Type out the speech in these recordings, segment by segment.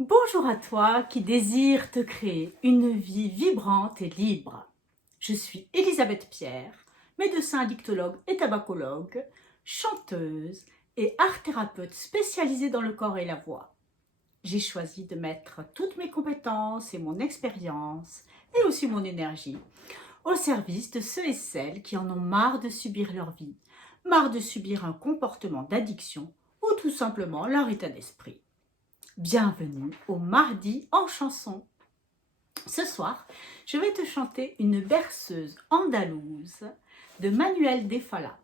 Bonjour à toi qui désire te créer une vie vibrante et libre. Je suis Elisabeth Pierre, médecin addictologue et tabacologue, chanteuse et art-thérapeute spécialisée dans le corps et la voix. J'ai choisi de mettre toutes mes compétences et mon expérience et aussi mon énergie au service de ceux et celles qui en ont marre de subir leur vie, marre de subir un comportement d'addiction ou tout simplement leur état d'esprit. Bienvenue au Mardi en chanson. Ce soir, je vais te chanter une berceuse andalouse de Manuel de Falla.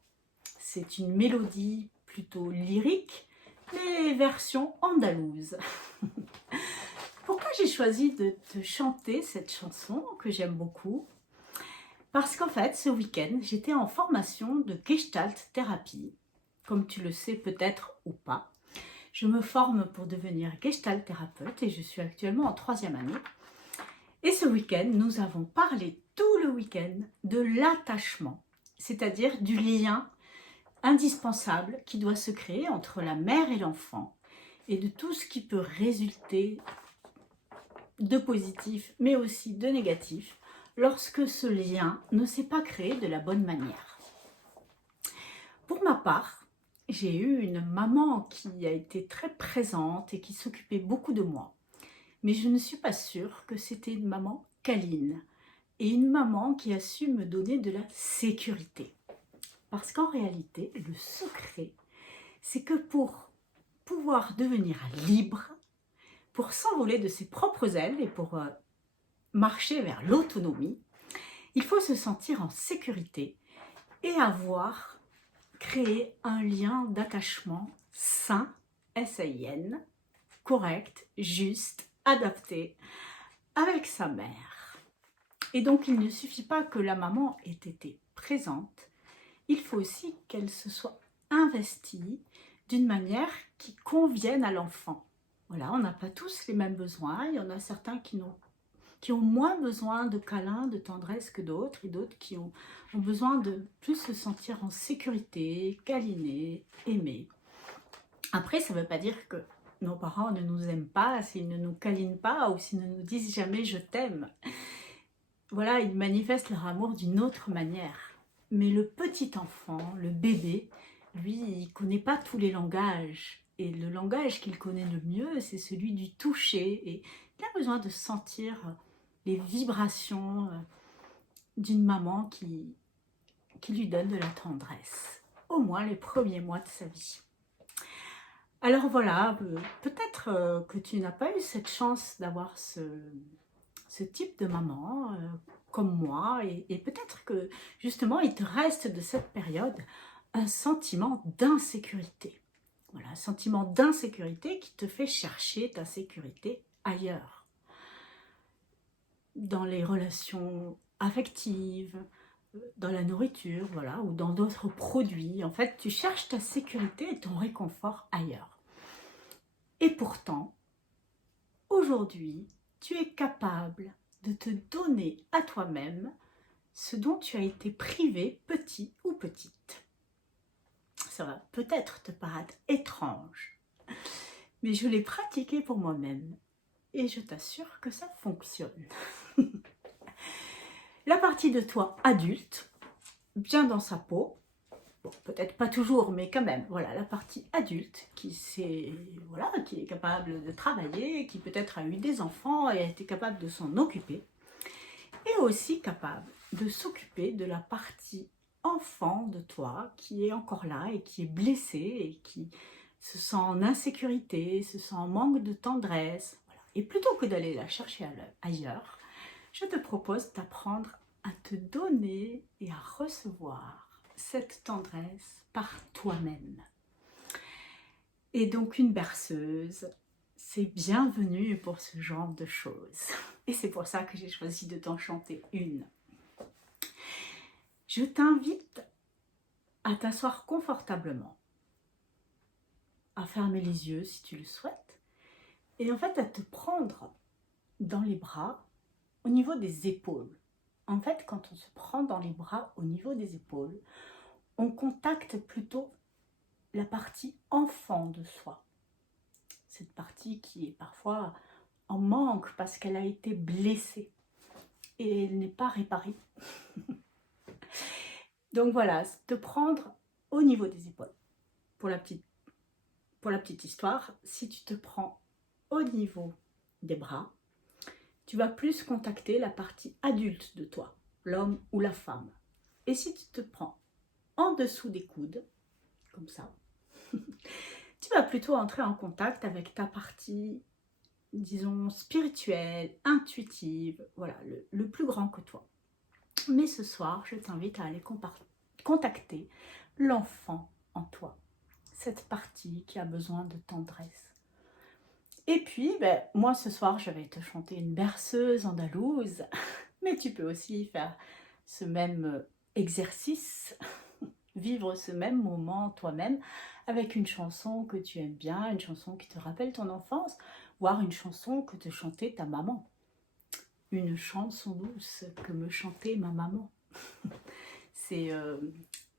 C'est une mélodie plutôt lyrique, mais version andalouse. Pourquoi j'ai choisi de te chanter cette chanson que j'aime beaucoup? Parce qu'en fait, ce week-end, j'étais en formation de Gestalt thérapie, comme tu le sais peut-être ou pas. Je me forme pour devenir Gestalt thérapeute et je suis actuellement en 3e année. Et ce week-end, nous avons parlé tout le week-end de l'attachement, c'est-à-dire du lien indispensable qui doit se créer entre la mère et l'enfant et de tout ce qui peut résulter de positif mais aussi de négatif lorsque ce lien ne s'est pas créé de la bonne manière. Pour ma part, j'ai eu une maman qui a été très présente et qui s'occupait beaucoup de moi. Mais je ne suis pas sûre que c'était une maman câline et une maman qui a su me donner de la sécurité. Parce qu'en réalité, le secret, c'est que pour pouvoir devenir libre, pour s'envoler de ses propres ailes et pour marcher vers l'autonomie, il faut se sentir en sécurité et avoir créé un lien d'attachement sain, S-A-I-N, correct, juste, adapté, avec sa mère. Et donc, il ne suffit pas que la maman ait été présente, il faut aussi qu'elle se soit investie d'une manière qui convienne à l'enfant. Voilà, on n'a pas tous les mêmes besoins, il y en a certains qui ont moins besoin de câlins, de tendresse que d'autres, et d'autres qui ont besoin de plus se sentir en sécurité, câlinés, aimés. Après, ça ne veut pas dire que nos parents ne nous aiment pas, s'ils ne nous câlinent pas ou s'ils ne nous disent jamais « je t'aime ». Voilà, ils manifestent leur amour d'une autre manière. Mais le petit enfant, le bébé, lui, il ne connaît pas tous les langages. Et le langage qu'il connaît le mieux, c'est celui du toucher. Et il a besoin de sentir les vibrations d'une maman qui lui donne de la tendresse. Au moins les premiers mois de sa vie. Alors voilà, peut-être que tu n'as pas eu cette chance d'avoir ce type de maman comme moi et peut-être que justement il te reste de cette période un sentiment d'insécurité. Voilà, un sentiment d'insécurité qui te fait chercher ta sécurité ailleurs. Dans les relations affectives, dans la nourriture, voilà, ou dans d'autres produits. En fait, tu cherches ta sécurité et ton réconfort ailleurs. Et pourtant, aujourd'hui, tu es capable de te donner à toi-même ce dont tu as été privé petit ou petite. Ça va peut-être te paraître étrange, mais je l'ai pratiqué pour moi-même et je t'assure que ça fonctionne. La partie de toi adulte, bien dans sa peau, bon, peut-être pas toujours, mais quand même, voilà, la partie adulte qui est capable de travailler, qui peut-être a eu des enfants et a été capable de s'en occuper, et aussi capable de s'occuper de la partie enfant de toi qui est encore là et qui est blessée et qui se sent en insécurité, se sent en manque de tendresse. Voilà. Et plutôt que d'aller la chercher ailleurs, je te propose d'apprendre à te donner et à recevoir cette tendresse par toi-même. Et donc une berceuse, c'est bienvenu pour ce genre de choses. Et c'est pour ça que j'ai choisi de t'en chanter une. Je t'invite à t'asseoir confortablement, à fermer les yeux si tu le souhaites, et en fait à te prendre dans les bras au niveau des épaules. En fait, quand on se prend dans les bras au niveau des épaules, on contacte plutôt la partie enfant de soi. cette partie qui est parfois en manque parce qu'elle a été blessée et elle n'est pas réparée. Donc voilà, te prendre au niveau des épaules. Pour la petite histoire, si tu te prends au niveau des bras, tu vas plus contacter la partie adulte de toi, l'homme ou la femme. Et si tu te prends en dessous des coudes, comme ça, tu vas plutôt entrer en contact avec ta partie, disons, spirituelle, intuitive, voilà, le plus grand que toi. Mais ce soir, je t'invite à aller contacter l'enfant en toi, cette partie qui a besoin de tendresse. Et puis, moi ce soir, je vais te chanter une berceuse andalouse, mais tu peux aussi faire ce même exercice, vivre ce même moment toi-même avec une chanson que tu aimes bien, une chanson qui te rappelle ton enfance, voire une chanson que te chantait ta maman. Une chanson douce que me chantait ma maman. C'est...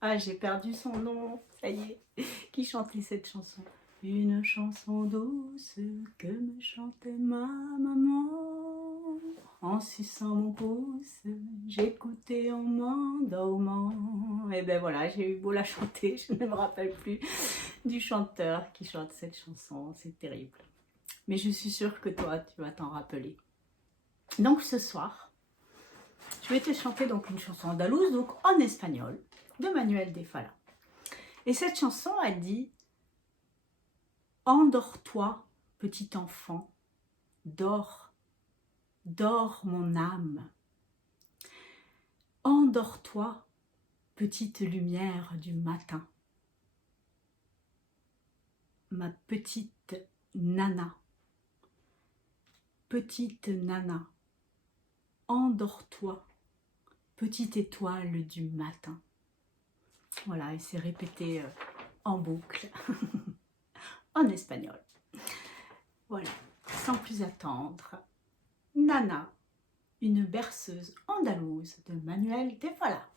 Ah, j'ai perdu son nom, ça y est. Qui chantait cette chanson? Une chanson douce que me chantait ma maman. En suçant mon pouce, j'écoutais en m'endormant. Et ben voilà, j'ai eu beau la chanter, je ne me rappelle plus du chanteur qui chante cette chanson. C'est terrible. Mais je suis sûre que toi, tu vas t'en rappeler. Donc ce soir, je vais te chanter donc une chanson andalouse, donc en espagnol, de Manuel de Falla. Et cette chanson, elle dit: endors-toi, petit enfant, dors, dors mon âme. Endors-toi, petite lumière du matin. Ma petite nana, petite nana, endors-toi, petite étoile du matin. Voilà, et c'est répété en boucle, en espagnol. Voilà, sans plus attendre, Nana, une berceuse andalouse de Manuel de Falla.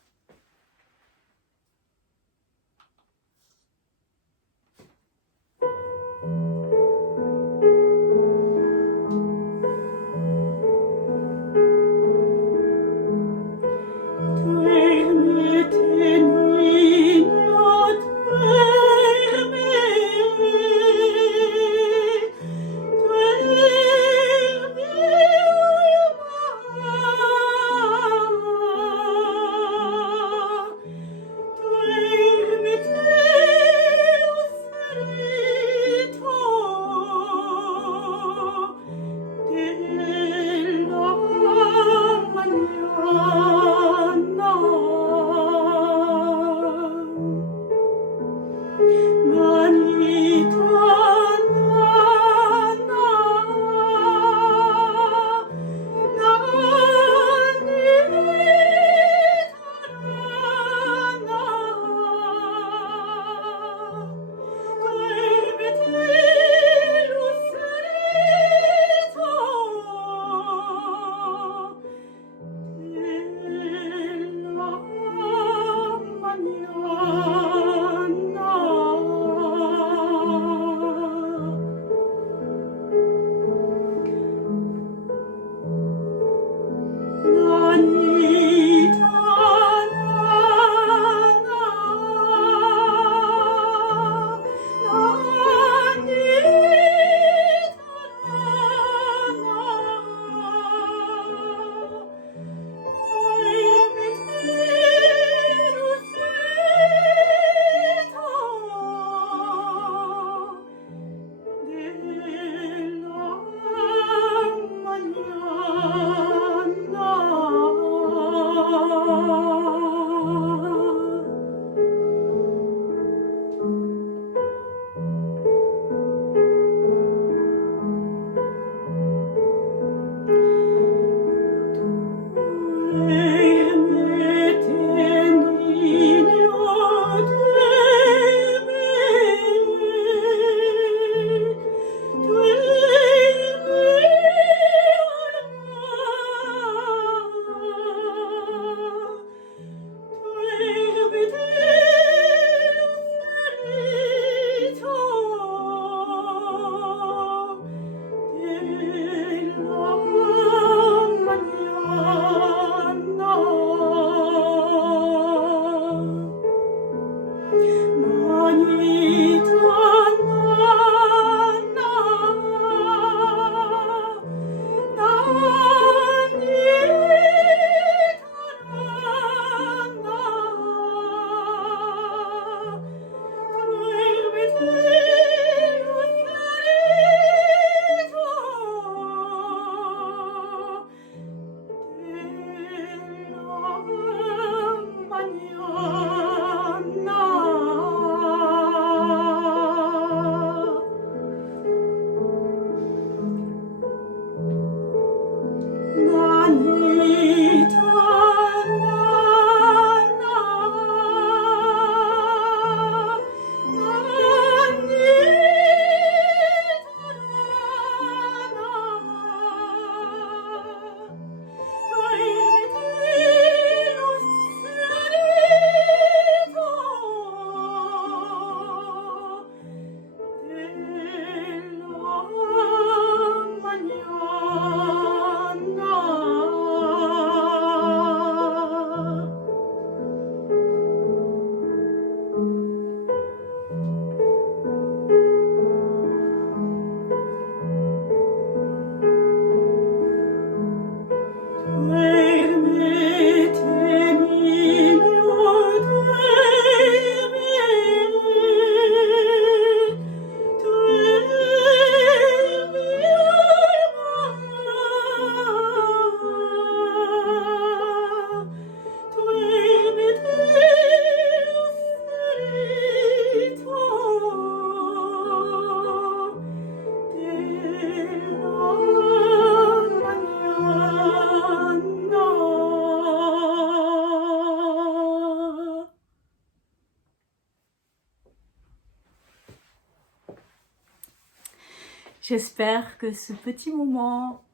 J'espère que ce petit moment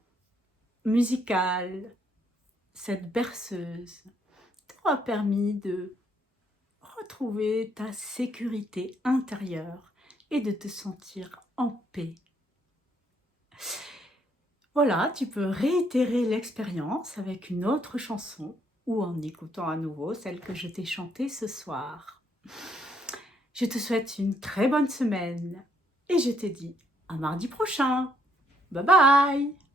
musical, cette berceuse, t'aura permis de retrouver ta sécurité intérieure et de te sentir en paix. Voilà, tu peux réitérer l'expérience avec une autre chanson ou en écoutant à nouveau celle que je t'ai chantée ce soir. Je te souhaite une très bonne semaine et je te dis à mardi prochain. Bye bye!